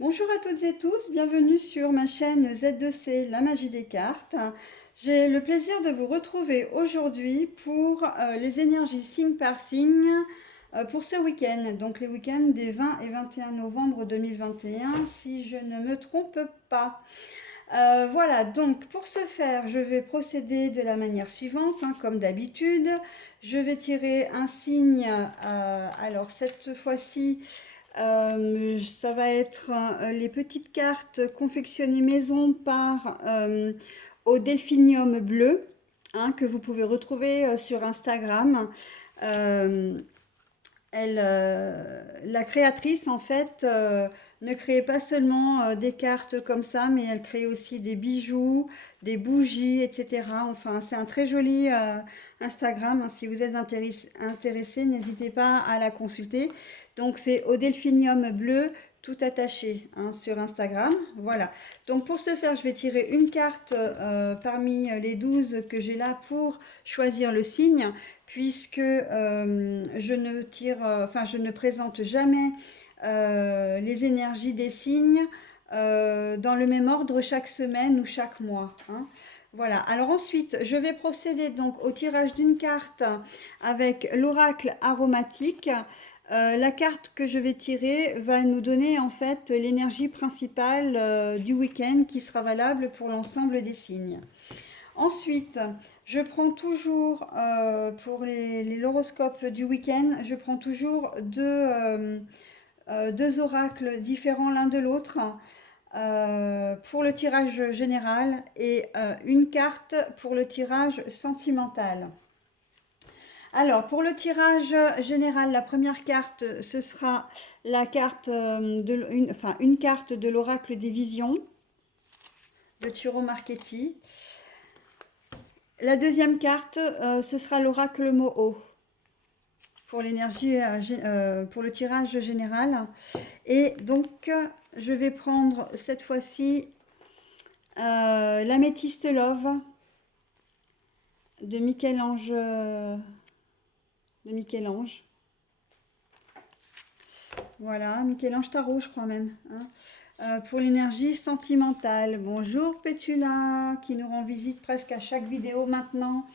Bonjour à toutes et tous, bienvenue sur ma chaîne Z2C, la magie des cartes. J'ai le plaisir de vous retrouver aujourd'hui pour les énergies signe par signe pour ce week-end, donc les week-ends des 20 et 21 novembre 2021, si je ne me trompe pas. Voilà, donc pour ce faire, je vais procéder de la manière suivante, hein, comme d'habitude. Je vais tirer un signe, alors cette fois-ci, ça va être les petites cartes confectionnées maison par au Delphinium bleu, hein, que vous pouvez retrouver sur Instagram. Euh, la créatrice, en fait, ne créait pas seulement des cartes comme ça, mais elle crée aussi des bijoux, des bougies, etc. Enfin, c'est un très joli Instagram, hein. Si vous êtes intéressé, n'hésitez pas à la consulter. Donc, c'est au Delphinium bleu, tout attaché, hein, sur Instagram. Voilà. Donc, pour ce faire, je vais tirer une carte parmi les 12 que j'ai là pour choisir le signe puisque je ne tire, enfin je ne présente jamais les énergies des signes dans le même ordre chaque semaine ou chaque mois, hein. Voilà. Alors ensuite, je vais procéder donc au tirage d'une carte avec l'oracle aromatique. La carte que je vais tirer va nous donner en fait l'énergie principale du week-end qui sera valable pour l'ensemble des signes. Ensuite, je prends toujours, pour l'horoscope du week-end, je prends toujours deux oracles différents l'un de l'autre pour le tirage général et une carte pour le tirage sentimental. Alors, pour le tirage général, la première carte, ce sera la carte une carte de l'oracle des visions de Turo Marchetti. La deuxième carte, ce sera l'oracle Moho pour l'énergie, pour le tirage général. Et donc, je vais prendre cette fois-ci l'améthyste Love de Michel-Ange. Voilà, Michel-Ange Tarot, je crois même, hein. Pour l'énergie sentimentale. Bonjour Pétula, qui nous rend visite presque à chaque vidéo maintenant,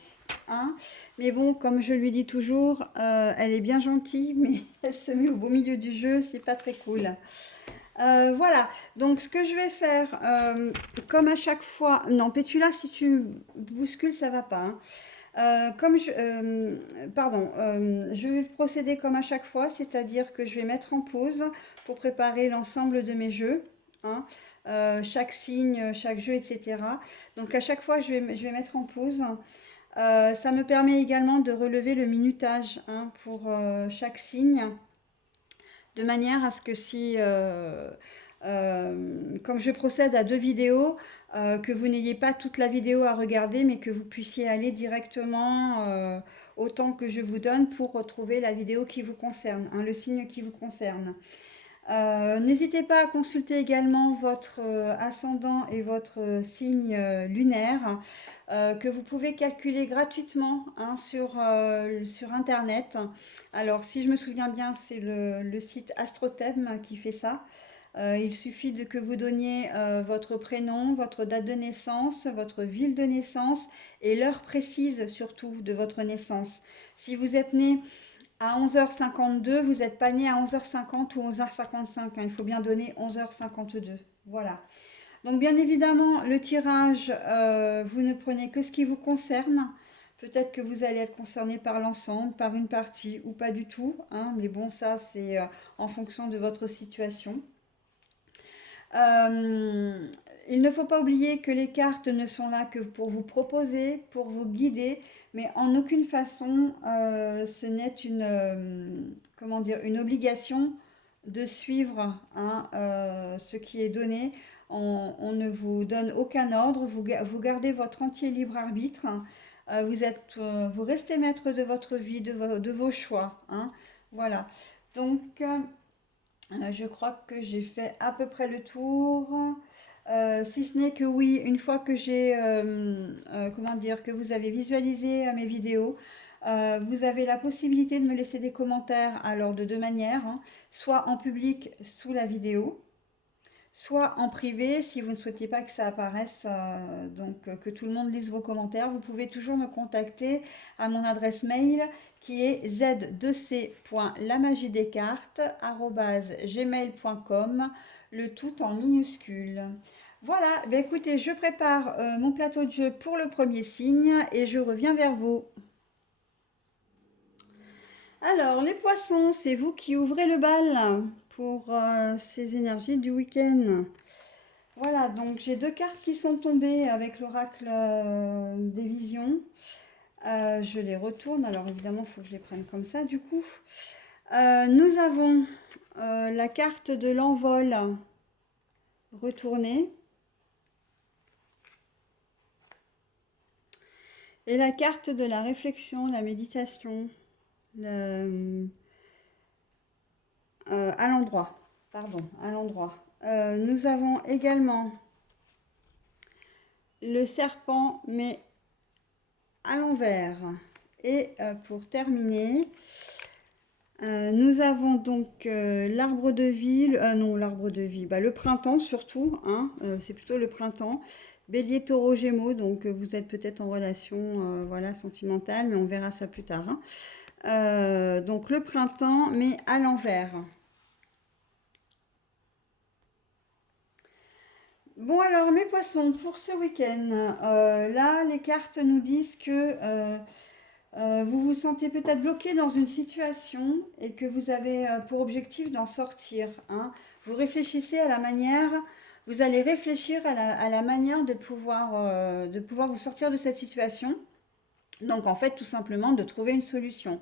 hein. Mais bon, comme je lui dis toujours, elle est bien gentille, mais elle se met au beau milieu du jeu, c'est pas très cool. Voilà, donc ce que je vais faire, comme à chaque fois, non, Pétula, si tu bouscules, ça va pas, hein. Pardon, je vais procéder comme à chaque fois, c'est-à-dire que je vais mettre en pause pour préparer l'ensemble de mes jeux, hein. Chaque signe, chaque jeu, etc. Donc à chaque fois, je vais mettre en pause. Ça me permet également de relever le minutage, hein, pour chaque signe, de manière à ce que si, comme je procède à deux vidéos, que vous n'ayez pas toute la vidéo à regarder, mais que vous puissiez aller directement au temps que je vous donne pour retrouver la vidéo qui vous concerne, hein, le signe qui vous concerne. N'hésitez pas à consulter également votre ascendant et votre signe lunaire que vous pouvez calculer gratuitement, hein, sur Internet. Alors, si je me souviens bien, c'est le site Astrothème qui fait ça. Il suffit que vous donniez votre prénom, votre date de naissance, votre ville de naissance et l'heure précise surtout de votre naissance. Si vous êtes né à 11h52, vous n'êtes pas né à 11h50 ou 11h55, hein, il faut bien donner 11h52. Voilà. Donc bien évidemment, le tirage, vous ne prenez que ce qui vous concerne. Peut-être que vous allez être concerné par l'ensemble, par une partie ou pas du tout, hein, mais bon, ça c'est en fonction de votre situation. Euh, il ne faut pas oublier que les cartes ne sont là que pour vous proposer, pour vous guider, mais en aucune façon ce n'est comment dire, une obligation de suivre, hein, ce qui est donné. On ne vous donne aucun ordre, vous gardez votre entier libre arbitre. Vous restez maître de votre vie, de vos choix, hein. Voilà. Donc, je crois que j'ai fait à peu près le tour. Si ce n'est que oui, une fois que j'ai, comment dire, que vous avez visualisé mes vidéos, vous avez la possibilité de me laisser des commentaires alors de deux manières, hein, soit en public sous la vidéo, soit en privé si vous ne souhaitez pas que ça apparaisse, que tout le monde lise vos commentaires. Vous pouvez toujours me contacter à mon adresse mail qui est z2c.lamagiedescartes@gmail.com, le tout en minuscule. Voilà, ben écoutez, je prépare mon plateau de jeu pour le premier signe et je reviens vers vous. Alors, les poissons, c'est vous qui ouvrez le bal pour ces énergies du week-end. Voilà, donc j'ai deux cartes qui sont tombées avec l'oracle des visions. Je les retourne, alors évidemment, il faut que je les prenne comme ça du coup. Nous avons la carte de l'envol retournée et la carte de la réflexion, la méditation à l'endroit. Pardon, à l'endroit. Nous avons également le serpent, mais à l'envers. Et pour terminer, nous avons donc l'arbre de vie, non l'arbre de vie, bah, le printemps surtout, hein, c'est plutôt le printemps. Bélier, taureau, gémeaux, donc vous êtes peut-être en relation voilà, sentimentale, mais on verra ça plus tard. Hein. Donc le printemps, mais à l'envers. Bon alors mes poissons, pour ce week-end, là les cartes nous disent que vous vous sentez peut-être bloqué dans une situation et que vous avez pour objectif d'en sortir. Hein. Vous réfléchissez à la manière, vous allez réfléchir à la manière de pouvoir vous sortir de cette situation. Donc en fait tout simplement de trouver une solution,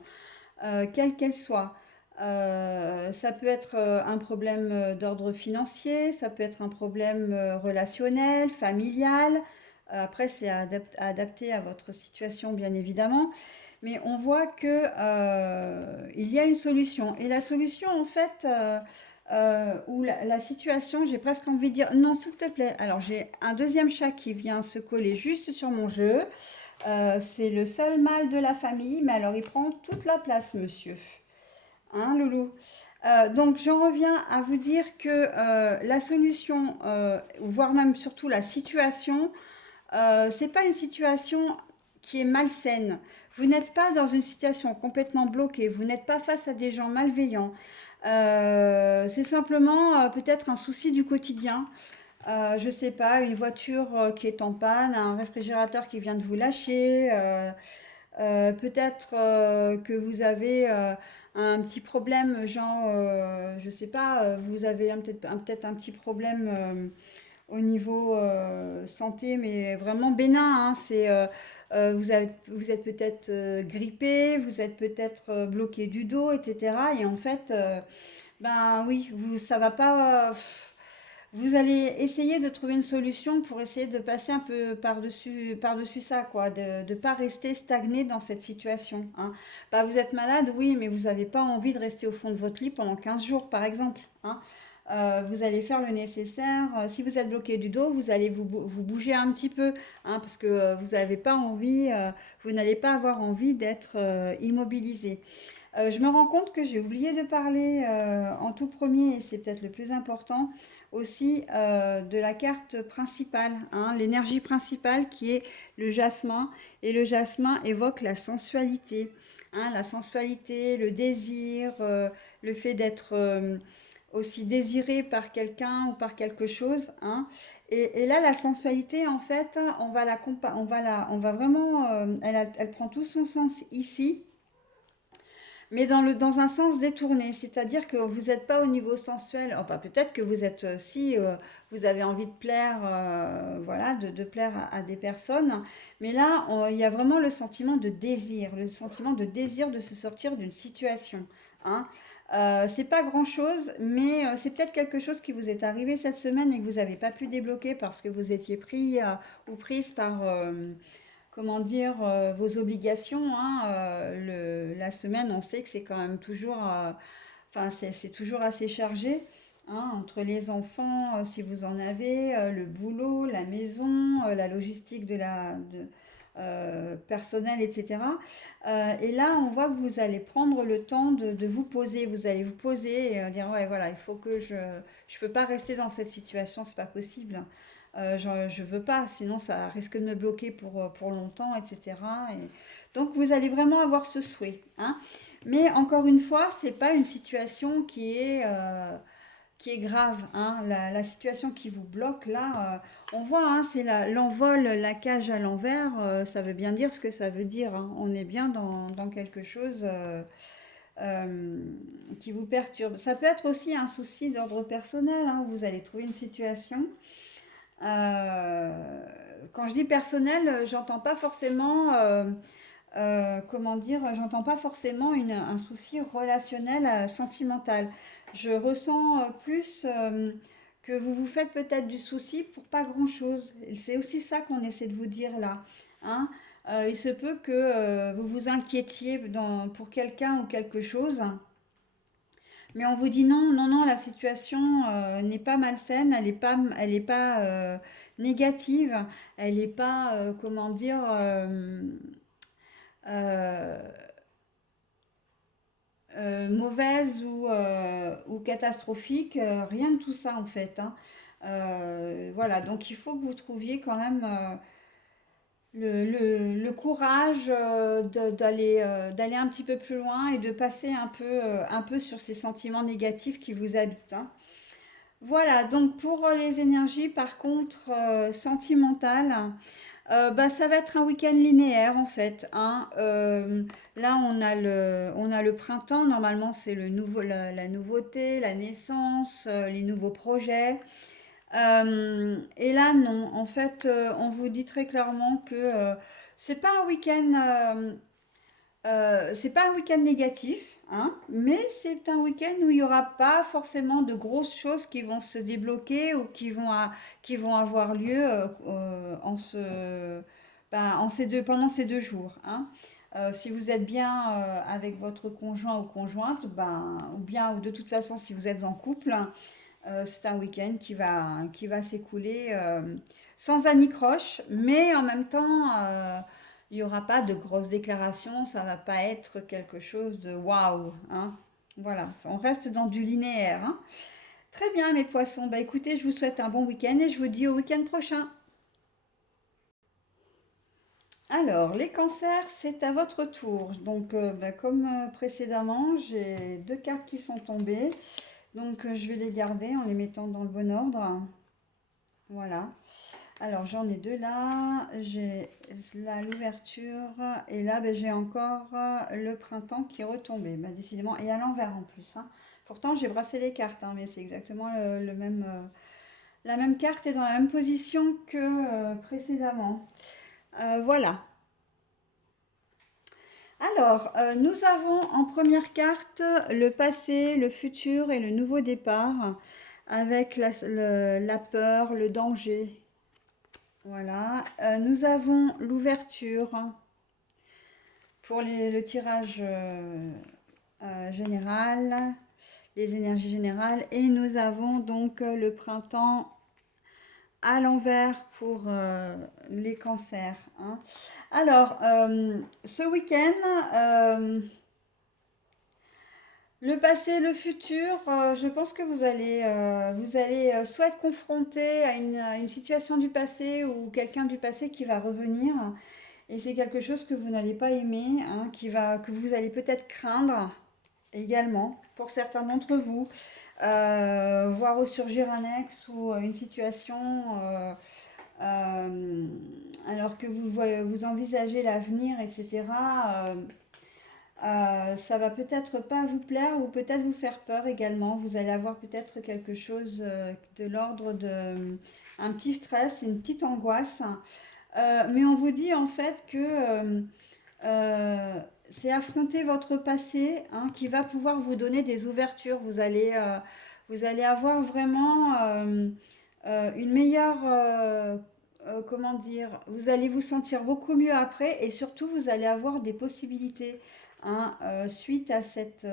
quelle qu'elle soit. Ça peut être un problème d'ordre financier, ça peut être un problème relationnel, familial. Après, c'est adapté à votre situation, bien évidemment. Mais on voit que il y a une solution. Et la solution, en fait, ou la situation, j'ai presque envie de dire, non, s'il te plaît. Alors, j'ai un deuxième chat qui vient se coller juste sur mon jeu. C'est le seul mâle de la famille, mais alors il prend toute la place, monsieur. Hein, Loulou? Donc j'en reviens à vous dire que la solution, voire même surtout la situation, c'est pas une situation qui est malsaine. Vous n'êtes pas dans une situation complètement bloquée, vous n'êtes pas face à des gens malveillants. C'est simplement peut-être un souci du quotidien. Je sais pas, une voiture qui est en panne, un réfrigérateur qui vient de vous lâcher, peut-être que vous avez un petit problème, genre, je sais pas, vous avez peut-être un petit problème au niveau santé, mais vraiment bénin. Hein, vous êtes peut-être grippé, vous êtes peut-être bloqué du dos, etc. Et en fait, ben oui, ça va pas. Vous allez essayer de trouver une solution pour essayer de passer un peu par-dessus ça, quoi, de ne pas rester stagné dans cette situation. Hein. Bah, vous êtes malade, oui, mais vous n'avez pas envie de rester au fond de votre lit pendant 15 jours, par exemple. Hein. Vous allez faire le nécessaire. Si vous êtes bloqué du dos, vous allez vous bouger un petit peu, hein, parce que vous n'avez pas envie, vous n'allez pas avoir envie d'être immobilisé. Je me rends compte que j'ai oublié de parler en tout premier, et c'est peut-être le plus important, aussi de la carte principale, hein, l'énergie principale qui est le jasmin. Et le jasmin évoque la sensualité, hein, la sensualité, le désir, le fait d'être aussi désiré par quelqu'un ou par quelque chose. Hein. Et là, la sensualité, en fait, on va vraiment, elle prend tout son sens ici, mais dans un sens détourné, c'est-à-dire que vous n'êtes pas au niveau sensuel, enfin peut-être que vous êtes si vous avez envie de plaire, voilà, de plaire à des personnes, mais là il y a vraiment le sentiment de désir de se sortir d'une situation. Hein. C'est pas grand-chose, mais c'est peut-être quelque chose qui vous est arrivé cette semaine et que vous n'avez pas pu débloquer parce que vous étiez pris ou prise par comment dire, vos obligations. Hein, la semaine, on sait que c'est quand même toujours, enfin, c'est toujours assez chargé. Hein, entre les enfants, si vous en avez, le boulot, la maison, la logistique personnelles, etc. Et là, on voit que vous allez prendre le temps de vous poser. Vous allez vous poser et dire, ouais, voilà, il faut que je peux pas rester dans cette situation, c'est pas possible. Je veux pas, sinon ça risque de me bloquer pour longtemps, etc. Et donc vous allez vraiment avoir ce souhait, hein. Mais encore une fois, c'est pas une situation qui est grave, hein. La situation qui vous bloque là, on voit, hein, c'est l'envol, la cage à l'envers, ça veut bien dire ce que ça veut dire, hein. On est bien dans quelque chose euh, qui vous perturbe. Ça peut être aussi un souci d'ordre personnel, hein, où vous allez trouver une situation. Quand je dis personnel, j'entends pas forcément, comment dire, j'entends pas forcément un souci relationnel, sentimental. Je ressens plus que vous vous faites peut-être du souci pour pas grand-chose. Et c'est aussi ça qu'on essaie de vous dire là, hein. Il se peut que vous vous inquiétiez pour quelqu'un ou quelque chose, mais on vous dit non, non, non, la situation n'est pas malsaine, elle est pas négative, elle n'est pas, comment dire, euh, mauvaise ou catastrophique, rien de tout ça en fait, hein. Voilà, donc il faut que vous trouviez quand même le courage d'aller un petit peu plus loin et de passer un peu sur ces sentiments négatifs qui vous habitent, hein. Voilà, donc pour les énergies par contre sentimentales, bah, ça va être un week-end linéaire en fait, hein. Là, on a le printemps, normalement c'est la nouveauté, la naissance, les nouveaux projets. Et là, non, en fait, on vous dit très clairement que c'est pas un week-end, c'est pas un week-end négatif, hein, mais c'est un week-end où il n'y aura pas forcément de grosses choses qui vont se débloquer ou qui vont avoir lieu pendant ces 2 jours, hein. Si vous êtes bien avec votre conjoint ou conjointe, ben, ou bien, ou de toute façon, si vous êtes en couple, c'est un week-end qui va s'écouler sans anicroche, mais en même temps, il n'y aura pas de grosses déclarations, ça va pas être quelque chose de waouh, hein. Voilà, on reste dans du linéaire, hein. Très bien, mes poissons. Bah écoutez, je vous souhaite un bon week-end et je vous dis au week-end prochain. Alors, les cancers, c'est à votre tour. Donc, bah, comme précédemment, j'ai 2 cartes qui sont tombées. Donc, je vais les garder en les mettant dans le bon ordre. Voilà. Alors, j'en ai 2 là. J'ai là l'ouverture. Et là, ben, j'ai encore le printemps qui est retombé. Ben, décidément, et à l'envers en plus, hein. Pourtant, j'ai brassé les cartes, hein, mais c'est exactement le même, la même carte est dans la même position que précédemment. Voilà. Alors, nous avons en première carte le passé, le futur et le nouveau départ avec la peur, le danger. Voilà. Nous avons l'ouverture pour le tirage général, les énergies générales. Et nous avons donc le printemps à l'envers pour les cancers, hein. Alors, ce week-end, le passé, le futur, je pense que vous allez soit être confronté à une situation du passé ou quelqu'un du passé qui va revenir. Et c'est quelque chose que vous n'allez pas aimer, hein, que vous allez peut-être craindre également pour certains d'entre vous. Voir ressurgir un ex ou une situation euh, alors que vous envisagez l'avenir, etc. Ça va peut-être pas vous plaire ou peut-être vous faire peur également. Vous allez avoir peut-être quelque chose de l'ordre de un petit stress, une petite angoisse. Mais on vous dit en fait que euh, c'est affronter votre passé, hein, qui va pouvoir vous donner des ouvertures. Vous allez avoir vraiment une meilleure, comment dire, vous allez vous sentir beaucoup mieux après et surtout vous allez avoir des possibilités, hein, suite à cette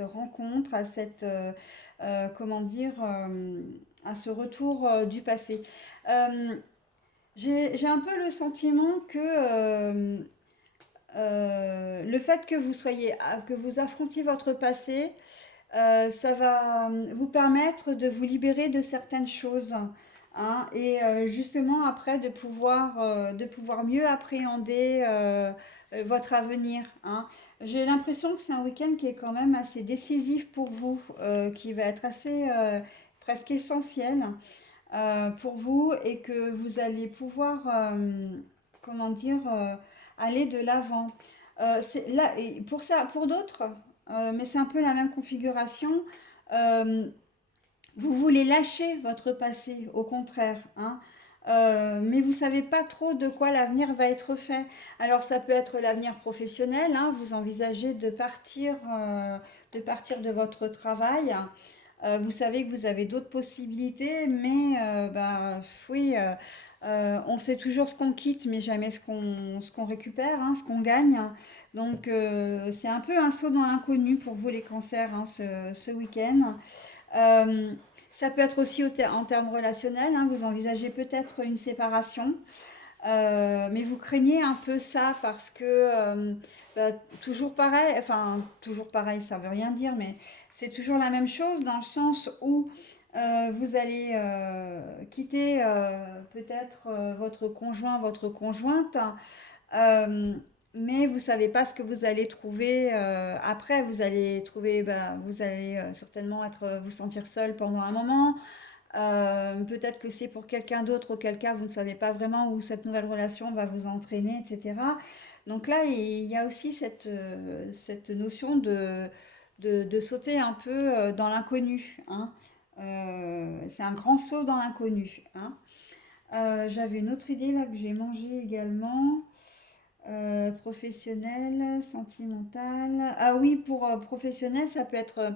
rencontre, comment dire, à ce retour du passé. Euh, J'ai un peu le sentiment que le fait que que vous affrontiez votre passé, ça va vous permettre de vous libérer de certaines choses, hein, et justement après de pouvoir mieux appréhender votre avenir, hein. J'ai l'impression que c'est un week-end qui est quand même assez décisif pour vous, qui va être assez presque essentiel pour vous et que vous allez pouvoir, comment dire, aller de l'avant. Là, et pour ça, pour d'autres, mais c'est un peu la même configuration. euh, Vous voulez lâcher votre passé, au contraire, hein. Mais vous savez pas trop de quoi l'avenir va être fait. Alors ça peut être l'avenir professionnel, hein, vous envisagez de partir de votre travail. Vous savez que vous avez d'autres possibilités, mais oui, on sait toujours ce qu'on quitte, mais jamais ce qu'on récupère, hein, ce qu'on gagne. Donc c'est un peu un saut dans l'inconnu pour vous les cancers, hein, ce week-end. Euh, Ça peut être aussi en termes relationnels, hein, vous envisagez peut-être une séparation. Mais vous craignez un peu ça parce que bah, toujours pareil, enfin toujours pareil, ça veut rien dire, mais c'est toujours la même chose dans le sens où vous allez quitter peut-être votre conjoint, votre conjointe, euh, mais vous savez pas ce que vous allez trouver après. Vous allez trouver, bah, vous allez certainement vous sentir seul pendant un moment. Peut-être que c'est pour quelqu'un d'autre, auquel cas vous ne savez pas vraiment où cette nouvelle relation va vous entraîner, etc. Donc là, il y a aussi cette notion de sauter un peu dans l'inconnu, hein. C'est un grand saut dans l'inconnu, hein. J'avais une autre idée là que j'ai mangée également. Professionnel, sentimental. Ah oui, pour professionnel, ça peut être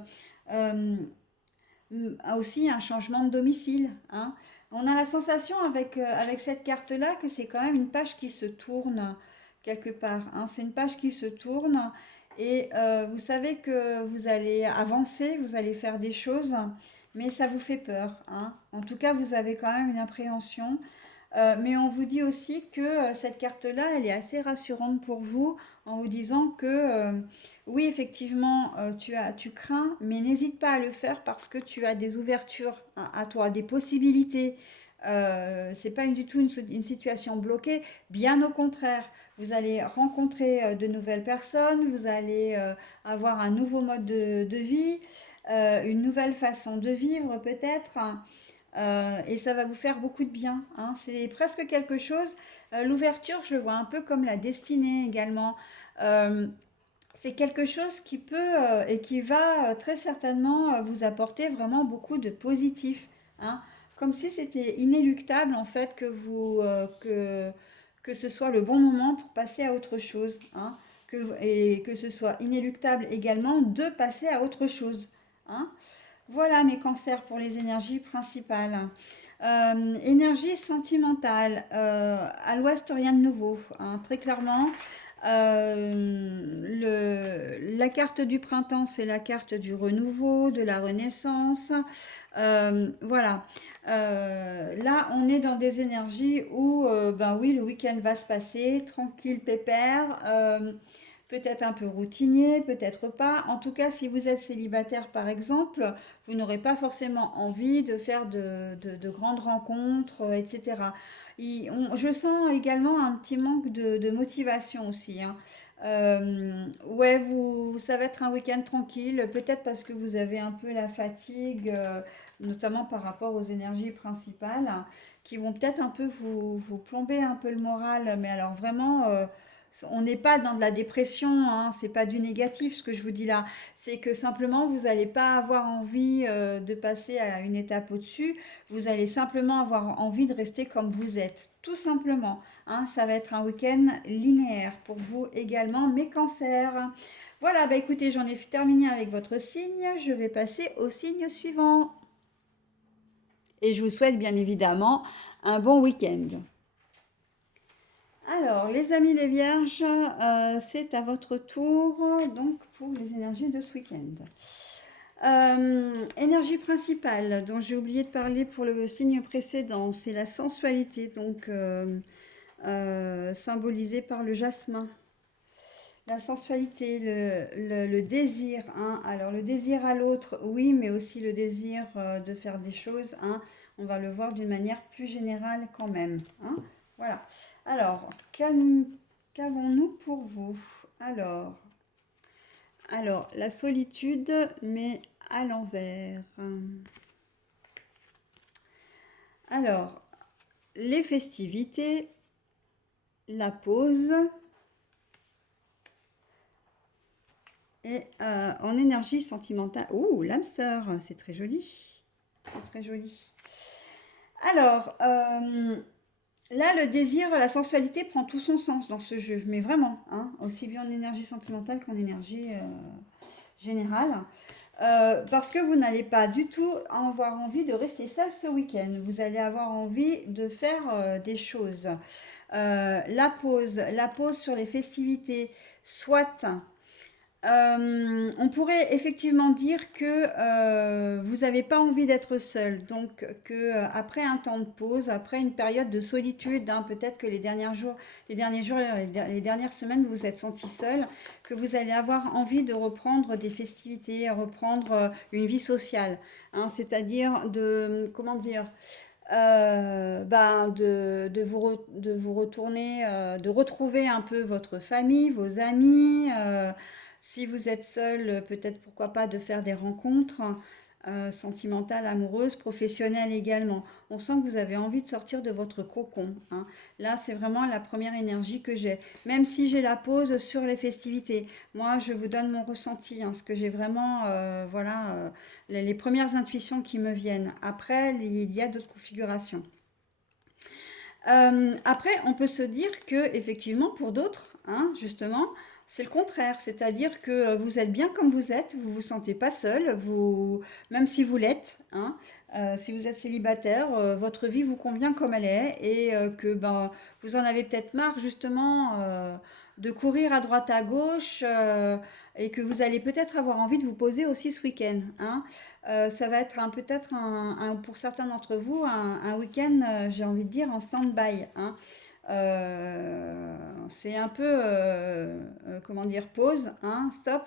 aussi un changement de domicile, hein. On a la sensation avec cette carte-là que c'est quand même une page qui se tourne quelque part, hein. C'est une page qui se tourne et vous savez que vous allez avancer, vous allez faire des choses, mais ça vous fait peur, hein. En tout cas, vous avez quand même une appréhension. Mais on vous dit aussi que cette carte-là, elle est assez rassurante pour vous en vous disant que oui, effectivement, tu crains, mais n'hésite pas à le faire parce que tu as des ouvertures à toi, des possibilités. C'est pas du tout une situation bloquée, bien au contraire. Vous allez rencontrer de nouvelles personnes, vous allez avoir un nouveau mode de vie, une nouvelle façon de vivre peut-être. Et ça va vous faire beaucoup de bien, hein. C'est presque quelque chose. L'ouverture, je le vois un peu comme la destinée également. Euh, c'est quelque chose qui peut et qui va très certainement vous apporter vraiment beaucoup de positif, hein. Comme si c'était inéluctable en fait que ce soit le bon moment pour passer à autre chose, hein. Et que ce soit inéluctable également de passer à autre chose, hein. Voilà mes cancers pour les énergies principales. Énergie sentimentale, à l'ouest rien de nouveau, hein, très clairement. La carte du printemps, c'est la carte du renouveau, de la renaissance. Voilà. Là, on est dans des énergies où, ben oui, le week-end va se passer, tranquille, pépère. Peut-être un peu routinier, peut-être pas. En tout cas, si vous êtes célibataire, par exemple, vous n'aurez pas forcément envie de faire de grandes rencontres, etc. Je sens également un petit manque de motivation aussi, hein. Ouais, ça va être un week-end tranquille, peut-être parce que vous avez un peu la fatigue, notamment par rapport aux énergies principales, qui vont peut-être un peu vous plomber un peu le moral, mais alors vraiment, on n'est pas dans de la dépression, hein, c'est pas du négatif ce que je vous dis là, c'est que simplement vous n'allez pas avoir envie de passer à une étape au-dessus, vous allez simplement avoir envie de rester comme vous êtes, tout simplement, hein. Ça va être un week-end linéaire pour vous également, mes cancers. Voilà, bah écoutez, j'en ai terminé avec votre signe, je vais passer au signe suivant. Et je vous souhaite bien évidemment un bon week-end. Alors, les amis les vierges, c'est à votre tour, donc pour les énergies de ce week-end. Énergie principale dont j'ai oublié de parler pour le signe précédent, c'est la sensualité, donc symbolisée par le jasmin. La sensualité, le désir, hein. Alors le désir à l'autre, oui, mais aussi le désir de faire des choses, hein. On va le voir d'une manière plus générale quand même, hein. Voilà. Alors, qu'avons-nous pour vous? Alors, la solitude, mais à l'envers. Alors, les festivités, la pause et en énergie sentimentale. Oh, l'âme sœur, c'est très joli. C'est très joli. Alors, là, le désir, la sensualité prend tout son sens dans ce jeu, mais vraiment, hein, aussi bien en énergie sentimentale qu'en énergie générale. Parce que vous n'allez pas du tout avoir envie de rester seul ce week-end. Vous allez avoir envie de faire des choses. La pause sur les festivités, soit on pourrait effectivement dire que vous n'avez pas envie d'être seul, donc que après un temps de pause, après une période de solitude, hein, peut-être que les dernières semaines, vous vous êtes senti seul, que vous allez avoir envie de reprendre des festivités, reprendre une vie sociale, hein, c'est-à-dire de, comment dire, de vous retourner, de retrouver un peu votre famille, vos amis. Si vous êtes seul, peut-être pourquoi pas de faire des rencontres sentimentales, amoureuses, professionnelles également. On sent que vous avez envie de sortir de votre cocon, hein. Là, c'est vraiment la première énergie que j'ai. Même si j'ai la pause sur les festivités, moi, je vous donne mon ressenti, hein, ce que j'ai vraiment, voilà, les premières intuitions qui me viennent. Après, il y a d'autres configurations. Après, on peut se dire que effectivement, pour d'autres, hein, justement, c'est le contraire. C'est-à-dire que vous êtes bien comme vous êtes, vous vous sentez pas seul, même si vous l'êtes, hein, si vous êtes célibataire, votre vie vous convient comme elle est et que ben, vous en avez peut-être marre justement de courir à droite à gauche et que vous allez peut-être avoir envie de vous poser aussi ce week-end, hein. Ça va être peut-être pour certains d'entre vous un week-end, j'ai envie de dire, en stand-by, hein. C'est un peu, comment dire, pause, hein, stop,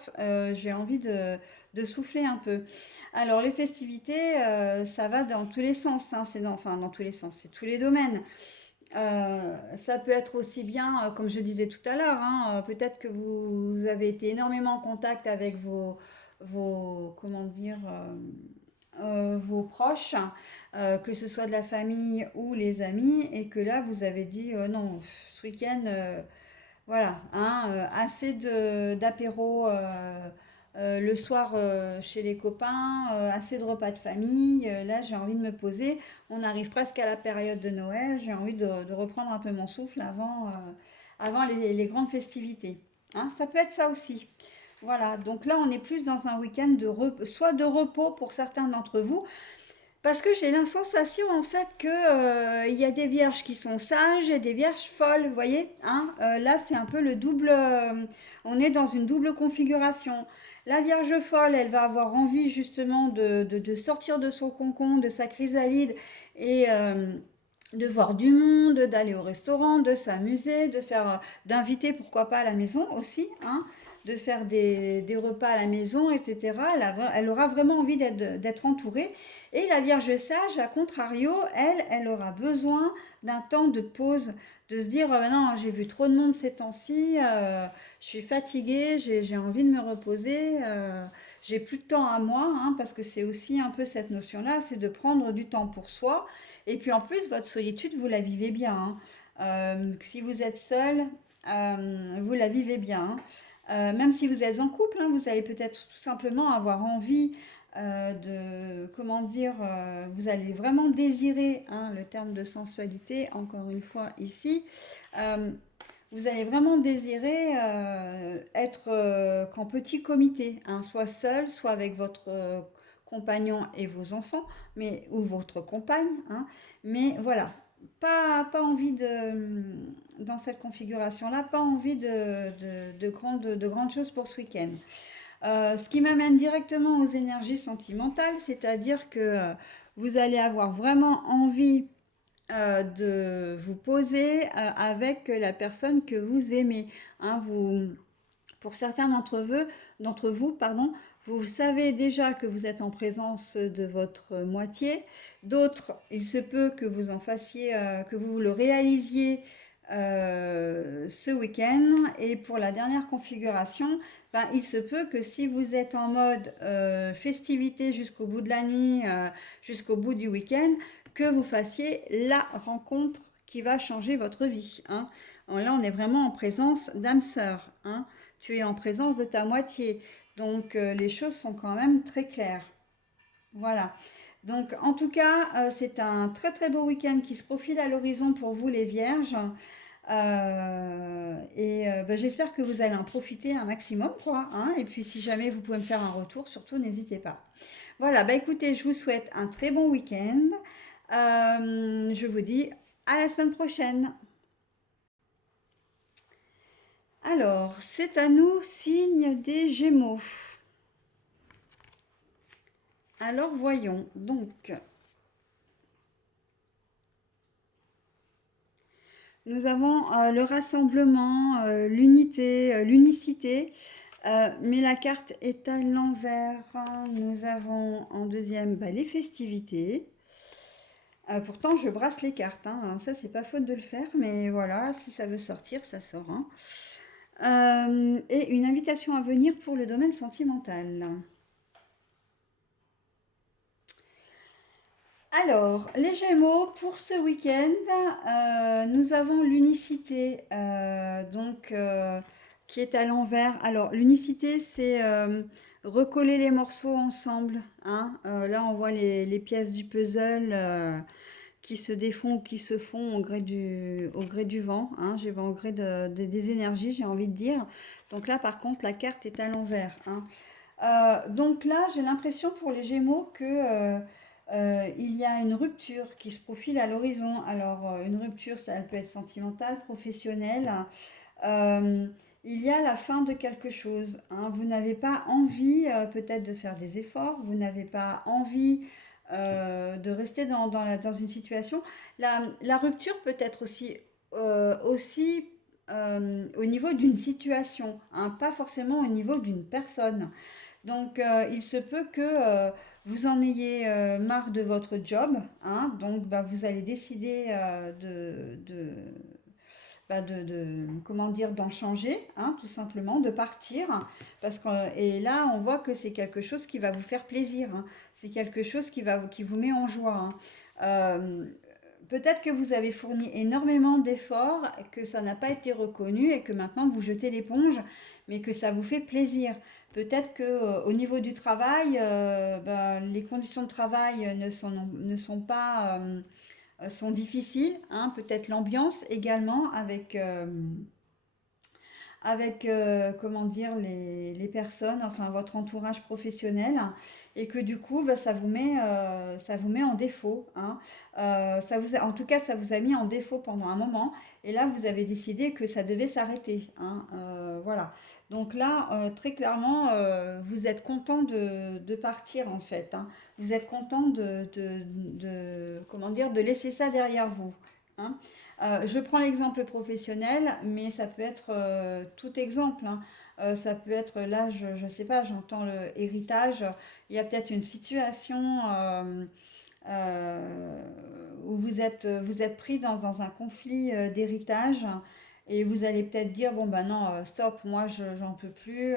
j'ai envie de souffler un peu. Alors les festivités, ça va dans tous les sens, hein, enfin dans tous les sens, c'est tous les domaines. Ça peut être aussi bien, comme je disais tout à l'heure, hein, peut-être que vous avez été énormément en contact avec comment dire, vos proches, que ce soit de la famille ou les amis, et que là vous avez dit non, ce week-end, voilà, hein, assez d'apéro le soir chez les copains, assez de repas de famille. Là, j'ai envie de me poser. On arrive presque à la période de Noël. J'ai envie de reprendre un peu mon souffle avant les grandes festivités, hein. Ça peut être ça aussi. Voilà, donc là, on est plus dans un week-end soit de repos pour certains d'entre vous, parce que j'ai la sensation en fait que il y a des vierges qui sont sages et des vierges folles, vous voyez, hein. Là, c'est un peu le double. On est dans une double configuration. La vierge folle, elle va avoir envie justement de sortir de son concon, de sa chrysalide et de voir du monde, d'aller au restaurant, de s'amuser, d'inviter pourquoi pas à la maison aussi, hein, de faire des repas à la maison, etc. Elle aura vraiment envie d'être entourée. Et la Vierge sage, à contrario, elle aura besoin d'un temps de pause, de se dire non, j'ai vu trop de monde ces temps-ci, je suis fatiguée, j'ai envie de me reposer, j'ai plus de temps à moi, hein, parce que c'est aussi un peu cette notion-là, c'est de prendre du temps pour soi. Et puis en plus, votre solitude, vous la vivez bien, hein. Si vous êtes seul, vous la vivez bien, hein. Même si vous êtes en couple, hein, vous allez peut-être tout simplement avoir envie comment dire, vous allez vraiment désirer, hein, le terme de sensualité, encore une fois ici, euh, vous allez vraiment désirer être qu'en petit comité, hein, soit seul, soit avec votre compagnon et vos enfants, ou votre compagne, hein, mais voilà, pas envie dans cette configuration-là, pas envie de grandes choses pour ce week-end. Ce qui m'amène directement aux énergies sentimentales, c'est-à-dire que vous allez avoir vraiment envie de vous poser avec la personne que vous aimez. Hein, pour certains d'entre vous, pardon, vous savez déjà que vous êtes en présence de votre moitié. D'autres, il se peut que vous en fassiez, que vous le réalisiez ce week-end. Et pour la dernière configuration, ben, il se peut que si vous êtes en mode festivité jusqu'au bout de la nuit, jusqu'au bout du week-end, que vous fassiez la rencontre qui va changer votre vie. Hein. Là, on est vraiment en présence d'âme sœur. Hein. Tu es en présence de ta moitié. Donc, les choses sont quand même très claires. Voilà. Donc, en tout cas, c'est un très très beau week-end qui se profile à l'horizon pour vous, les vierges. Ben, j'espère que vous allez en profiter un maximum, quoi. Hein. Et puis, si jamais vous pouvez me faire un retour, surtout, n'hésitez pas. Voilà, bah écoutez, je vous souhaite un très bon week-end. Je vous dis à la semaine prochaine. Alors, c'est à nous, signe des Gémeaux. Alors, voyons. Donc, nous avons le rassemblement, l'unité, l'unicité, mais la carte est à l'envers. Nous avons en deuxième bah, les festivités. Pourtant, je brasse les cartes, hein. Ça, c'est pas faute de le faire, mais voilà, si ça veut sortir, ça sort. Hein. Et une invitation à venir pour le domaine sentimental. Alors, les Gémeaux, pour ce week-end, nous avons l'unicité, qui est à l'envers. Alors, l'unicité, c'est recoller les morceaux ensemble. Hein. Là, on voit les pièces du puzzle qui se défont ou qui se font au gré du vent, hein, au gré des énergies, j'ai envie de dire. Donc là, par contre, la carte est à l'envers. Hein. Donc là, j'ai l'impression pour les Gémeaux que il y a une rupture qui se profile à l'horizon. Alors, une rupture, ça elle peut être sentimentale, professionnelle. Euh, il y a la fin de quelque chose. Hein. Vous n'avez pas envie peut-être de faire des efforts, vous n'avez pas envie de rester dans une situation. La rupture peut être aussi au niveau d'une situation, hein, pas forcément au niveau d'une personne. Donc, il se peut que vous en ayez marre de votre job, hein, donc bah, vous allez décider comment dire, d'en changer, hein, tout simplement, de partir, et là, on voit que c'est quelque chose qui va vous faire plaisir, hein. C'est quelque chose qui vous met en joie. Hein. Euh, Peut-être que vous avez fourni énormément d'efforts, que ça n'a pas été reconnu et que maintenant vous jetez l'éponge, mais que ça vous fait plaisir. Peut-être que au niveau du travail, ben, les conditions de travail ne sont pas sont difficiles. Hein. Peut-être l'ambiance également avec comment dire, les personnes, enfin votre entourage professionnel, et que du coup, bah, ça vous met en défaut. Hein. En tout cas, ça vous a mis en défaut pendant un moment, et là, vous avez décidé que ça devait s'arrêter. Hein. Voilà. Donc là, très clairement, vous êtes content de partir en fait. Hein. Vous êtes content comment dire, de laisser ça derrière vous. Hein. Je prends l'exemple professionnel, mais ça peut être tout exemple. Hein. Ça peut être là, je ne sais pas, j'entends le héritage. Il y a peut-être une situation où vous êtes pris dans un conflit d'héritage et vous allez peut-être dire, bon ben non, stop, moi j'en peux plus,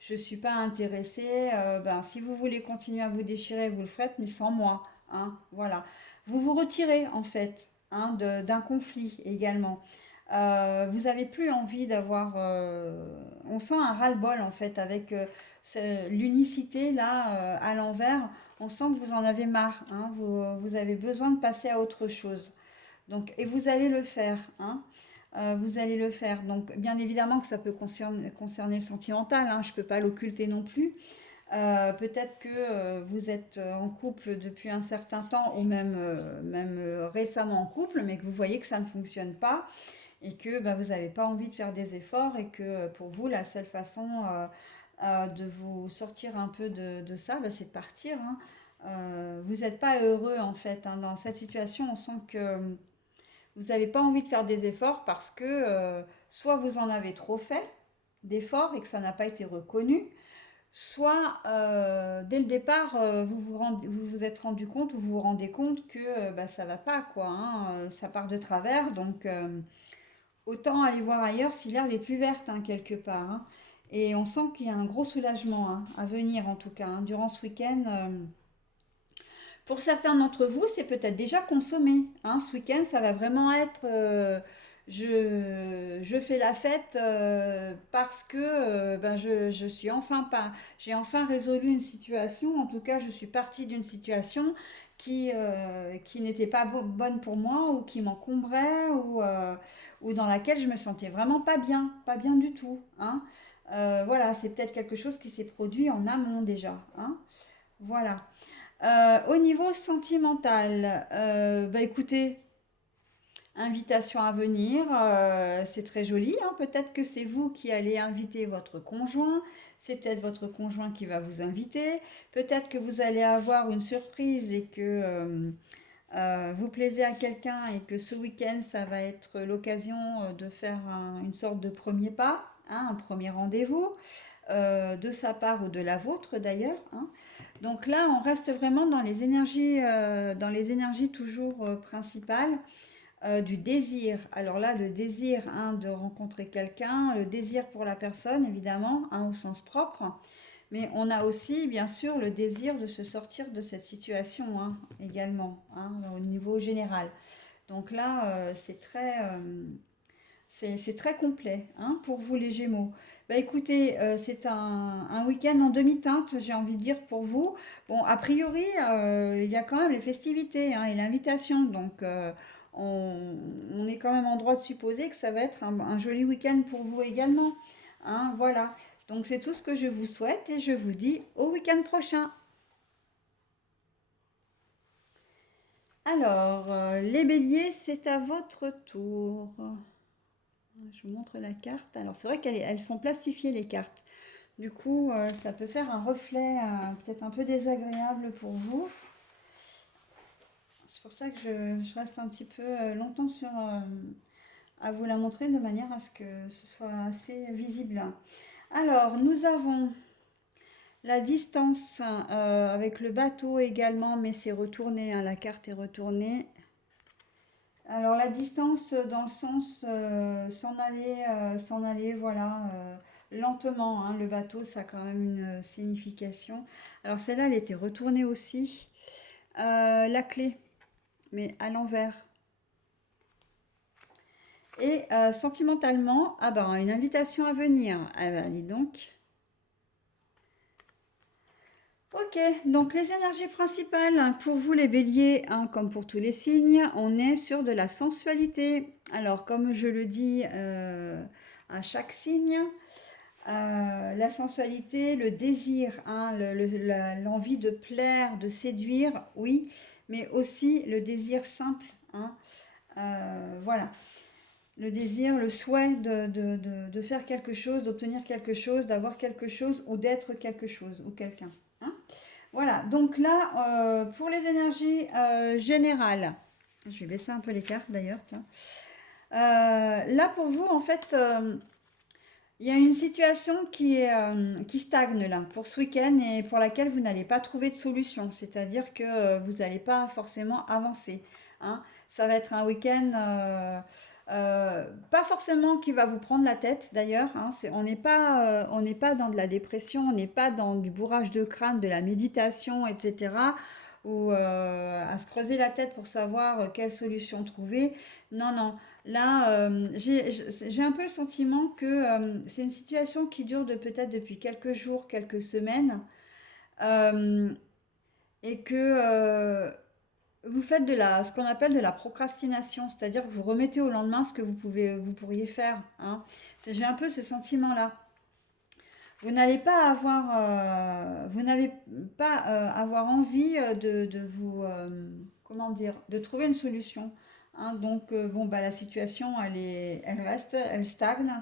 je ne suis pas intéressée. Ben, si vous voulez continuer à vous déchirer, vous le faites, mais sans moi. Hein, voilà. Vous vous retirez en fait, hein, d'un conflit également. Vous n'avez plus envie d'avoir... on sent un ras-le-bol en fait avec l'unicité là à l'envers. On sent que vous en avez marre. Hein, vous avez besoin de passer à autre chose. Donc, et vous allez le faire. Hein. Vous allez le faire. Donc, bien évidemment que ça peut concerner le sentimental. Hein, je ne peux pas l'occulter non plus. Peut-être que vous êtes en couple depuis un certain temps ou même récemment en couple, mais que vous voyez que ça ne fonctionne pas et que bah, vous n'avez pas envie de faire des efforts et que pour vous, la seule façon de vous sortir un peu de ça, bah, c'est de partir, hein. Vous n'êtes pas heureux en fait, hein. Dans cette situation, on sent que vous n'avez pas envie de faire des efforts parce que soit vous en avez trop fait d'efforts et que ça n'a pas été reconnu, soit dès le départ, vous vous êtes rendu compte ou vous vous rendez compte que bah, ça va pas, quoi, hein, ça part de travers, donc autant aller voir ailleurs si l'herbe est plus verte, hein, quelque part, hein. Et on sent qu'il y a un gros soulagement, hein, à venir en tout cas, hein, durant ce week-end. Pour certains d'entre vous, c'est peut-être déjà consommé, hein. Ce week-end, ça va vraiment être je fais la fête parce que ben je suis enfin pas, j'ai enfin résolu une situation. En tout cas, je suis partie d'une situation qui n'était pas bonne pour moi ou qui m'encombrait ou dans laquelle je me sentais vraiment pas bien du tout, hein. Voilà, c'est peut-être quelque chose qui s'est produit en amont déjà, hein. Voilà. Au niveau sentimental, bah écoutez, invitation à venir, c'est très joli, hein. Peut-être que c'est vous qui allez inviter votre conjoint, c'est peut-être votre conjoint qui va vous inviter, peut-être que vous allez avoir une surprise et que vous plaisez à quelqu'un et que ce week-end, ça va être l'occasion de faire une sorte de premier pas, hein, un premier rendez-vous, de sa part ou de la vôtre d'ailleurs, hein. Donc là, on reste vraiment dans les énergies toujours principales du désir. Alors là, le désir, hein, de rencontrer quelqu'un, le désir pour la personne, évidemment, hein, au sens propre. Mais on a aussi, bien sûr, le désir de se sortir de cette situation, hein, également, hein, au niveau général. Donc là, c'est très complet, hein, pour vous les Gémeaux. Bah écoutez, c'est un week-end en demi-teinte, j'ai envie de dire pour vous. Bon, a priori, il y a quand même les festivités, hein, et l'invitation, donc on est quand même en droit de supposer que ça va être un joli week-end pour vous également, hein, voilà. Donc c'est tout ce que je vous souhaite et je vous dis au week-end prochain. Alors, les béliers, c'est à votre tour. Je vous montre la carte. Alors, c'est vrai qu'elles sont plastifiées, les cartes. Du coup, ça peut faire un reflet peut-être un peu désagréable pour vous. C'est pour ça que je reste un petit peu longtemps à vous la montrer de manière à ce que ce soit assez visible. Alors, nous avons la distance avec le bateau également, mais c'est retourné, hein, la carte est retournée. Alors la distance dans le sens s'en aller, voilà, lentement, hein, le bateau, ça a quand même une signification. Alors celle-là, elle était retournée aussi. La clé, mais à l'envers. Et sentimentalement, ah ben une invitation à venir. Ah ben dis donc. Ok, donc les énergies principales, hein, pour vous les béliers, hein, comme pour tous les signes, on est sur de la sensualité. Alors comme je le dis à chaque signe, la sensualité, le désir, hein, l'envie de plaire, de séduire, oui, mais aussi le désir simple, hein, voilà. Le désir, le souhait de faire quelque chose, d'obtenir quelque chose, d'avoir quelque chose ou d'être quelque chose ou quelqu'un, hein. Voilà, donc là, pour les énergies générales, je vais baisser un peu les cartes d'ailleurs, tiens. Là, pour vous, en fait, il y a une situation qui stagne là, pour ce week-end et pour laquelle vous n'allez pas trouver de solution. C'est-à-dire que vous n'allez pas forcément avancer, hein. Ça va être un week-end, pas forcément qui va vous prendre la tête d'ailleurs, hein. On n'est pas dans de la dépression, on n'est pas dans du bourrage de crâne, de la méditation, etc. Ou à se creuser la tête pour savoir quelle solution trouver. Non, non. Là, j'ai un peu le sentiment que c'est une situation qui dure peut-être depuis quelques jours, quelques semaines, euh, et que vous faites ce qu'on appelle de la procrastination, c'est-à-dire que vous remettez au lendemain ce que vous pourriez faire, hein. J'ai un peu ce sentiment-là. Vous n'avez pas avoir envie de vous, comment dire, de trouver une solution, hein. Donc bon, bah la situation, elle reste, elle stagne,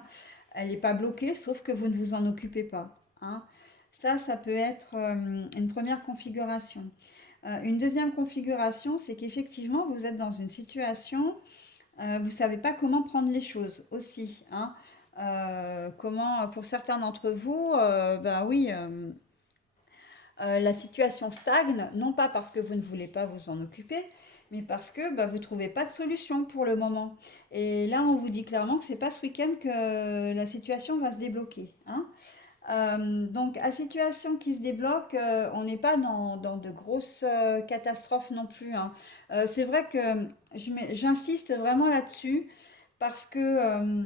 elle n'est pas bloquée, sauf que vous ne vous en occupez pas, hein. Ça peut être une première configuration. Une deuxième configuration, c'est qu'effectivement, vous êtes dans une situation, vous ne savez pas comment prendre les choses aussi, hein. Comment, pour certains d'entre vous, bah oui, la situation stagne, non pas parce que vous ne voulez pas vous en occuper, mais parce que bah, vous ne trouvez pas de solution pour le moment. Et là, on vous dit clairement que c'est pas ce week-end que la situation va se débloquer, hein. Donc, à situation qui se débloque, on n'est pas dans de grosses catastrophes non plus, hein. C'est vrai que j'insiste vraiment là-dessus parce que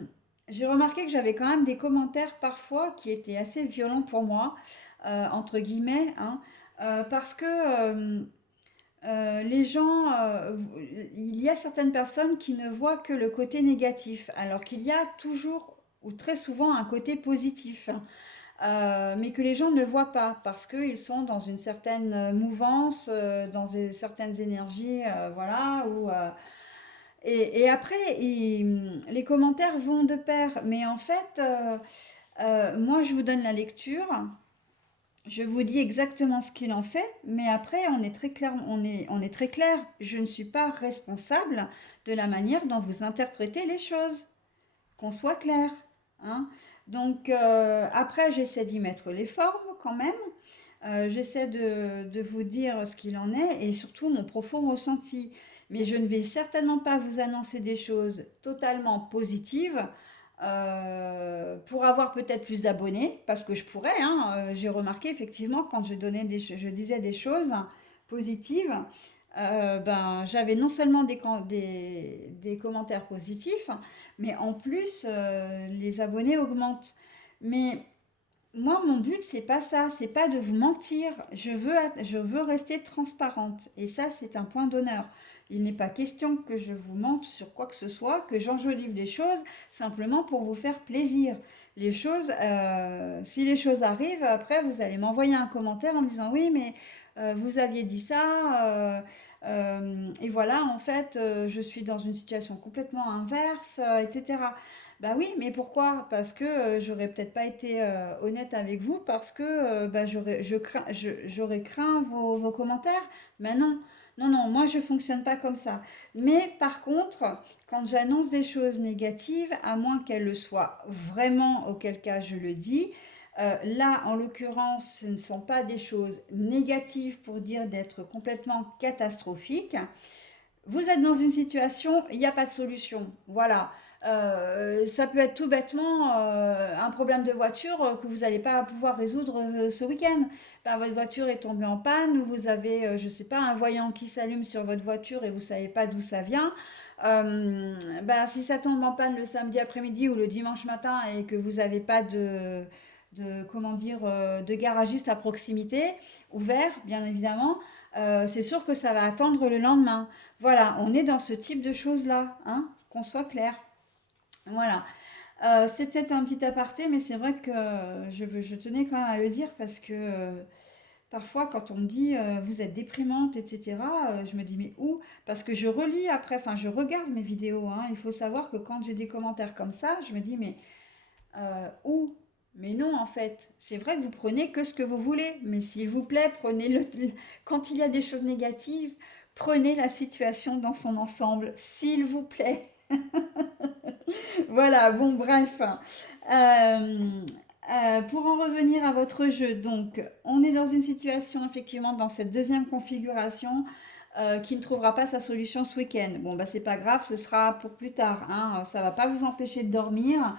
j'ai remarqué que j'avais quand même des commentaires parfois qui étaient assez violents pour moi, entre guillemets, hein, parce que les gens, il y a certaines personnes qui ne voient que le côté négatif, alors qu'il y a toujours ou très souvent un côté positif, hein. Mais que les gens ne voient pas parce qu'ils sont dans une certaine mouvance, dans certaines énergies, voilà. Et après, les commentaires vont de pair. Mais en fait, moi, je vous donne la lecture, je vous dis exactement ce qu'il en fait, mais après, on est très clair, on est très clair. Je ne suis pas responsable de la manière dont vous interprétez les choses, qu'on soit clair, hein. Donc après, j'essaie d'y mettre les formes quand même. J'essaie de vous dire ce qu'il en est et surtout mon profond ressenti. Mais je ne vais certainement pas vous annoncer des choses totalement positives pour avoir peut-être plus d'abonnés, parce que je pourrais, hein. J'ai remarqué effectivement quand je disais des choses positives, ben, j'avais non seulement des commentaires positifs, mais en plus, les abonnés augmentent. Mais moi, mon but, c'est pas ça, c'est pas de vous mentir. Je veux rester transparente. Et ça, c'est un point d'honneur. Il n'est pas question que je vous mente sur quoi que ce soit, que j'enjolive les choses simplement pour vous faire plaisir. Les choses, si les choses arrivent, après, vous allez m'envoyer un commentaire en me disant oui, mais vous aviez dit ça, et voilà, en fait, je suis dans une situation complètement inverse, etc. Bah oui, mais pourquoi? Parce que j'aurais peut-être pas été honnête avec vous parce que bah, j'aurais craint vos commentaires. Mais non, non, non, moi je fonctionne pas comme ça. Mais par contre, quand j'annonce des choses négatives, à moins qu'elles le soient vraiment, auquel cas je le dis, là en l'occurrence, ce ne sont pas des choses négatives pour dire d'être complètement catastrophiques. Vous êtes dans une situation, il n'y a pas de solution. Voilà. Ça peut être tout bêtement un problème de voiture que vous n'allez pas pouvoir résoudre ce week-end. Ben, votre voiture est tombée en panne ou vous avez, je ne sais pas, un voyant qui s'allume sur votre voiture et vous ne savez pas d'où ça vient. Ben, si ça tombe en panne le samedi après-midi ou le dimanche matin et que vous n'avez pas comment dire, de garagiste à proximité, ouvert bien évidemment, c'est sûr que ça va attendre le lendemain. Voilà, on est dans ce type de choses-là, hein, qu'on soit clair. Voilà. C'était un petit aparté, mais c'est vrai que je tenais quand même à le dire parce que parfois, quand on me dit vous êtes déprimante, etc., je me dis mais où? Parce que je relis après, enfin je regarde mes vidéos, hein. Il faut savoir que quand j'ai des commentaires comme ça, je me dis mais où? Mais non, en fait, c'est vrai que vous prenez que ce que vous voulez, mais s'il vous plaît, quand il y a des choses négatives, prenez la situation dans son ensemble, s'il vous plaît. Voilà, bon, bref. Pour en revenir à votre jeu, donc, on est dans une situation, effectivement, dans cette deuxième configuration, qui ne trouvera pas sa solution ce week-end. Bon, bah, c'est pas grave, ce sera pour plus tard, hein. Ça va pas vous empêcher de dormir.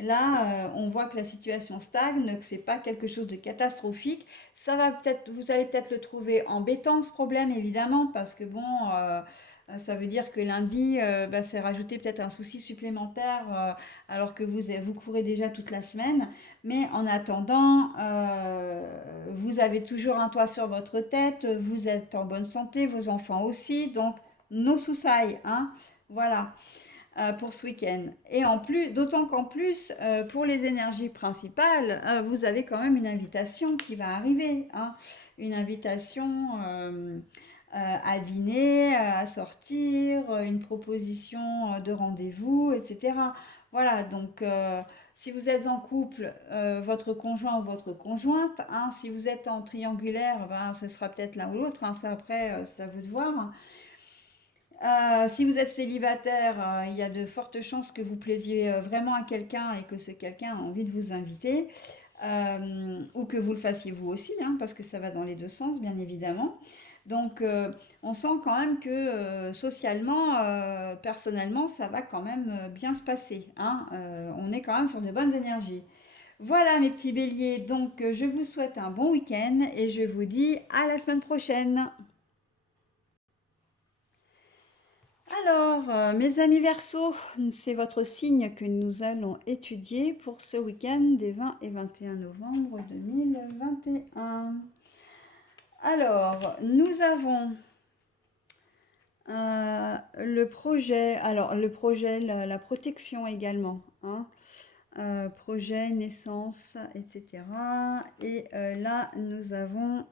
Là, on voit que la situation stagne, que c'est pas quelque chose de catastrophique. Ça va peut-être, vous allez peut-être le trouver embêtant ce problème, évidemment, parce que bon, ça veut dire que lundi, bah, c'est rajouter peut-être un souci supplémentaire, alors que vous courez déjà toute la semaine. Mais en attendant, vous avez toujours un toit sur votre tête, vous êtes en bonne santé, vos enfants aussi, donc no soucis, hein. Voilà pour ce week-end. Et en plus, d'autant qu'en plus, pour les énergies principales, vous avez quand même une invitation qui va arriver, hein. Une invitation à dîner, à sortir, une proposition de rendez-vous, etc. Voilà, donc Si vous êtes en couple, votre conjoint ou votre conjointe, hein, si vous êtes en triangulaire, ben, ce sera peut-être l'un ou l'autre, hein, ça après, c'est à vous de voir. Si vous êtes célibataire, il y a de fortes chances que vous plaisiez vraiment à quelqu'un et que ce quelqu'un a envie de vous inviter, ou que vous le fassiez vous aussi, hein, parce que ça va dans les deux sens, bien évidemment. Donc, on sent quand même que socialement, personnellement, ça va quand même bien se passer, hein. On est quand même sur de bonnes énergies. Voilà mes petits béliers, donc je vous souhaite un bon week-end et je vous dis à la semaine prochaine. Alors, mes amis Verseaux, c'est votre signe que nous allons étudier pour ce week-end des 20 et 21 novembre 2021. Alors, nous avons le projet, la protection également, hein, projet, naissance, etc. Et là, nous avons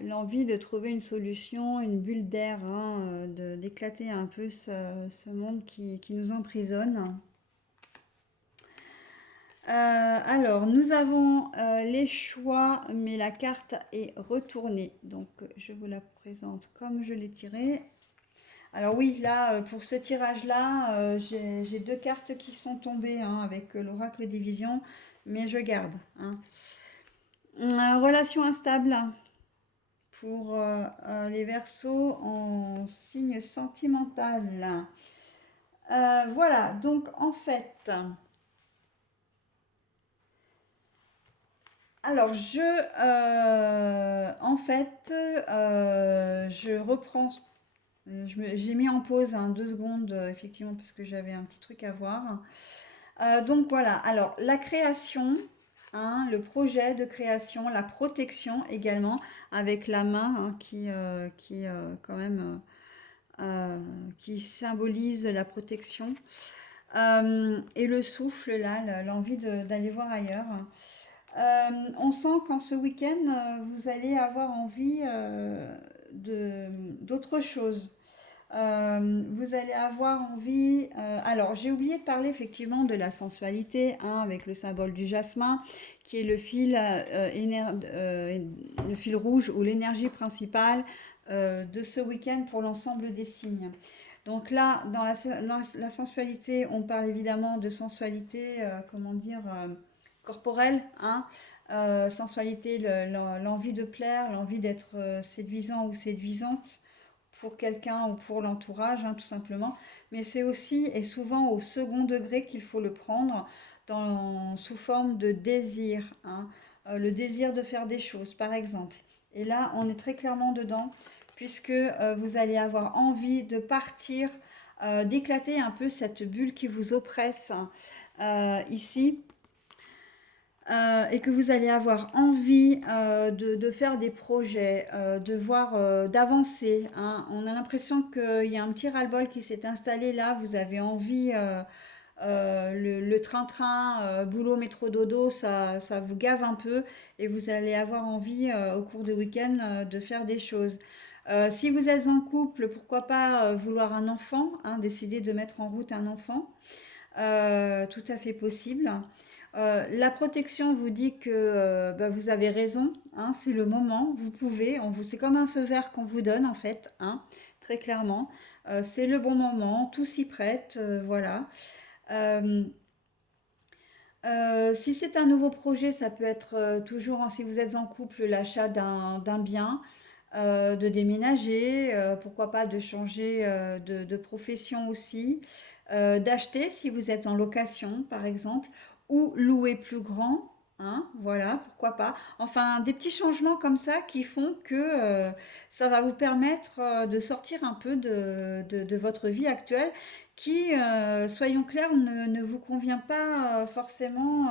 l'envie de trouver une solution, une bulle d'air, hein, d'éclater un peu ce monde qui nous emprisonne. Alors, nous avons les choix, mais la carte est retournée. Donc, je vous la présente comme je l'ai tirée. Alors oui, là, pour ce tirage-là, j'ai deux cartes qui sont tombées, hein, avec l'oracle des visions, mais je garde, hein. Relation instable pour les Verseaux en signe sentimental. Voilà, donc en fait, alors je reprends. J'ai mis en pause, hein, 2 secondes, effectivement, parce que j'avais un petit truc à voir. Donc voilà, alors la création, hein, le projet de création, la protection également, avec la main, hein, qui quand même, qui symbolise la protection. Et le souffle, là, l'envie d'aller voir ailleurs. On sent qu'en ce week-end, vous allez avoir envie d'autre chose. Vous allez avoir envie. Alors, j'ai oublié de parler effectivement de la sensualité, hein, avec le symbole du jasmin, qui est le fil rouge ou l'énergie principale de ce week-end pour l'ensemble des signes. Donc là, dans la sensualité, on parle évidemment de sensualité, comment dire, corporelle, hein, sensualité, l'envie de plaire, l'envie d'être séduisant ou séduisante pour quelqu'un ou pour l'entourage, hein, tout simplement. Mais c'est aussi et souvent au second degré qu'il faut le prendre sous forme de désir, hein. Le désir de faire des choses, par exemple. Et là, on est très clairement dedans, puisque vous allez avoir envie de partir, d'éclater un peu cette bulle qui vous oppresse, hein, ici, et que vous allez avoir envie de faire des projets, de voir, d'avancer, hein. On a l'impression qu'il y a un petit ras-le-bol qui s'est installé là. Vous avez envie, le train-train, boulot, métro, dodo, ça vous gave un peu et vous allez avoir envie au cours du week-end de faire des choses. Si vous êtes en couple, pourquoi pas vouloir un enfant, hein, décider de mettre en route un enfant. Tout à fait possible. La protection vous dit que bah, vous avez raison, hein, c'est le moment, vous pouvez, c'est comme un feu vert qu'on vous donne en fait, hein, très clairement. C'est le bon moment, tout s'y prête, voilà. Euh, si c'est un nouveau projet, ça peut être toujours, hein, si vous êtes en couple, l'achat d'un bien, de déménager, pourquoi pas de changer de profession aussi, d'acheter si vous êtes en location par exemple, ou louer plus grand, hein, voilà, pourquoi pas. Enfin, des petits changements comme ça qui font que ça va vous permettre de sortir un peu de votre vie actuelle qui, soyons clairs, ne vous convient pas forcément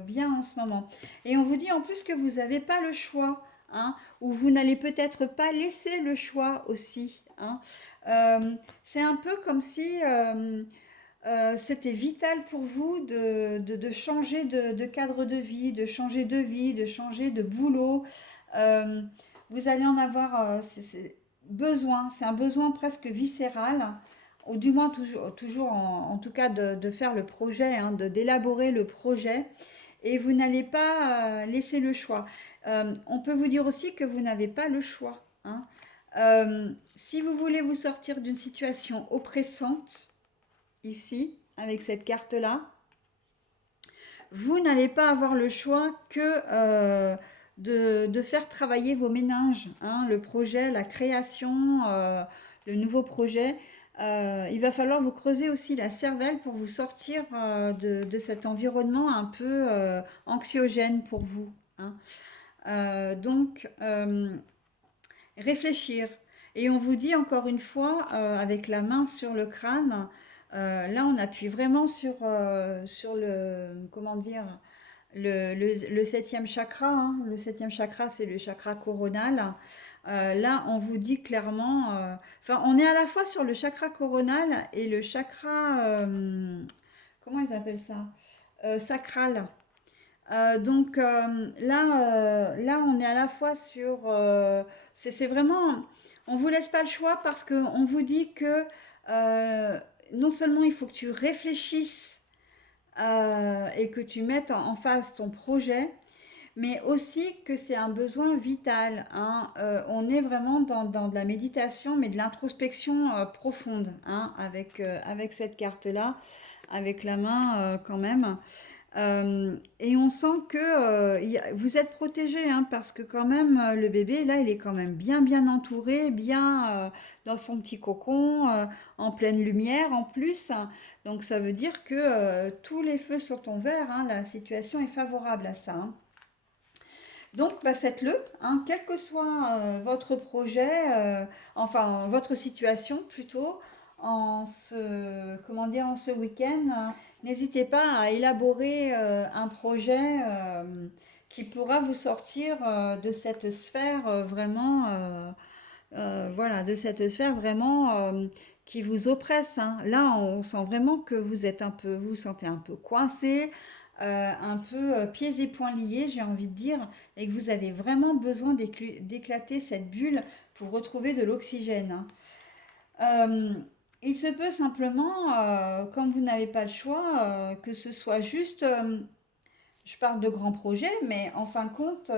bien en ce moment. Et on vous dit en plus que vous n'avez pas le choix, hein, ou vous n'allez peut-être pas laisser le choix aussi, hein. C'est un peu comme si c'était vital pour vous de changer de cadre de vie, de changer de boulot. Euh, Vous allez en avoir besoin, c'est un besoin presque viscéral. ou du moins toujours en tout cas de faire le projet, hein, d'élaborer le projet, et vous n'allez pas laisser le choix. On peut vous dire aussi que vous n'avez pas le choix, hein. Si vous voulez vous sortir d'une situation oppressante, ici, avec cette carte-là, vous n'allez pas avoir le choix que de faire travailler vos méninges, hein, le projet, la création, le nouveau projet. Il va falloir vous creuser aussi la cervelle pour vous sortir de cet environnement un peu anxiogène pour vous, hein. Donc, réfléchir. Et on vous dit encore une fois, avec la main sur le crâne, là on appuie vraiment sur le, comment dire, le septième chakra, hein. Le septième chakra, c'est le chakra coronal. Là, on vous dit clairement, enfin, on est à la fois sur le chakra coronal et le chakra, comment ils appellent ça? Sacral. Donc là, on est à la fois sur, c'est vraiment, on vous laisse pas le choix parce que on vous dit que euh, non seulement il faut que tu réfléchisses et que tu mettes en face ton projet, mais aussi que c'est un besoin vital, hein. On est vraiment dans de la méditation, mais de l'introspection profonde, hein, avec cette carte-là, avec la main quand même. Et on sent que vous êtes protégé, hein, parce que quand même, le bébé, là, il est quand même bien entouré, bien dans son petit cocon, en pleine lumière en plus. Donc ça veut dire que tous les feux sont en vert, hein, la situation est favorable à ça, hein. Donc, bah, faites-le, hein, quel que soit votre projet, enfin votre situation plutôt, comment dire, en ce week-end, n'hésitez pas à élaborer un projet qui pourra vous sortir de cette sphère vraiment, voilà, de cette sphère vraiment qui vous oppresse, hein. Là, on sent vraiment que vous êtes un peu, vous vous sentez un peu coincé, un peu pieds et poings liés, j'ai envie de dire, et que vous avez vraiment besoin d'éclater cette bulle pour retrouver de l'oxygène, hein. Euh, il se peut simplement, comme vous n'avez pas le choix, que ce soit juste, je parle de grands projets, mais en fin de compte,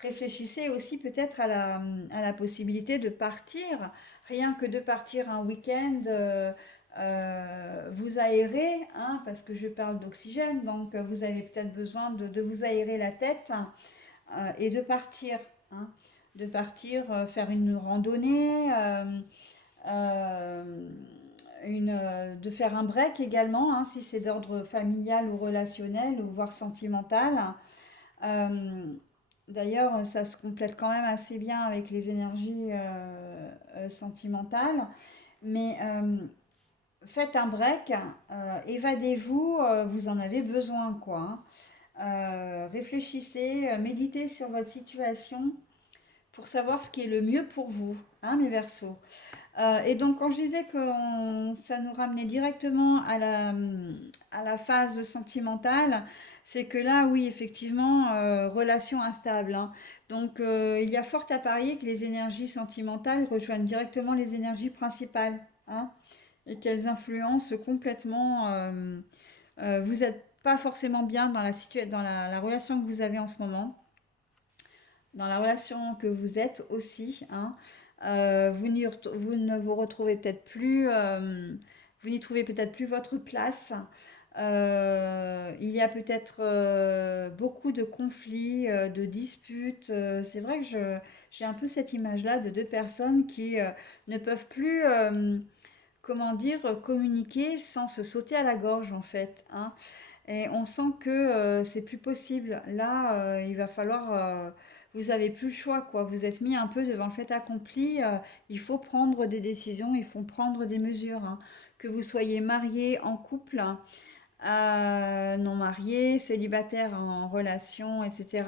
réfléchissez aussi peut-être à la possibilité de partir, rien que de partir un week-end, vous aérer, hein, parce que je parle d'oxygène, donc vous avez peut-être besoin de vous aérer la tête, et de partir, hein, de partir faire une randonnée, euh, de faire un break également, hein, si c'est d'ordre familial ou relationnel ou voire sentimental. Euh, D'ailleurs, ça se complète quand même assez bien avec les énergies sentimentales. Mais faites un break, évadez-vous, vous en avez besoin, quoi, hein. Réfléchissez, méditez sur votre situation pour savoir ce qui est le mieux pour vous, hein, mes Verseaux. Et donc, quand je disais que ça nous ramenait directement à la phase sentimentale, c'est que là, oui, effectivement, relation instable, hein. Donc, il y a fort à parier que les énergies sentimentales rejoignent directement les énergies principales, hein, et qu'elles influencent complètement. Vous n'êtes pas forcément bien dans la relation que vous avez en ce moment, dans la relation que vous êtes aussi, hein. Vous ne vous retrouvez peut-être plus, vous n'y trouvez peut-être plus votre place. Il y a peut-être beaucoup de conflits, de disputes. C'est vrai que j'ai un peu cette image-là de deux personnes qui ne peuvent plus, comment dire, communiquer sans se sauter à la gorge en fait, hein. Et on sent que c'est plus possible. Là, il va falloir. Vous avez plus le choix, quoi. Vous êtes mis un peu devant le fait accompli. Il faut prendre des décisions, il faut prendre des mesures, hein. Que vous soyez marié, en couple, hein, non marié, célibataire, en relation, etc.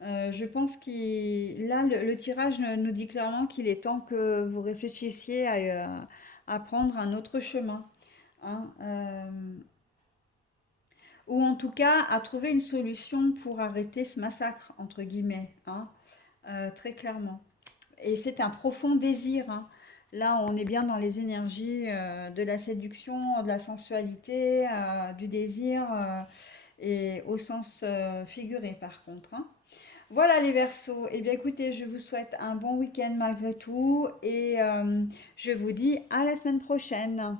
Je pense que là, le tirage nous dit clairement qu'il est temps que vous réfléchissiez à prendre un autre chemin, hein. Ou en tout cas à trouver une solution pour arrêter ce massacre, entre guillemets, hein, très clairement. Et c'est un profond désir, hein. Là, on est bien dans les énergies de la séduction, de la sensualité, du désir, et au sens figuré par contre, hein. Voilà les Verseaux. Eh bien écoutez, je vous souhaite un bon week-end malgré tout et je vous dis à la semaine prochaine.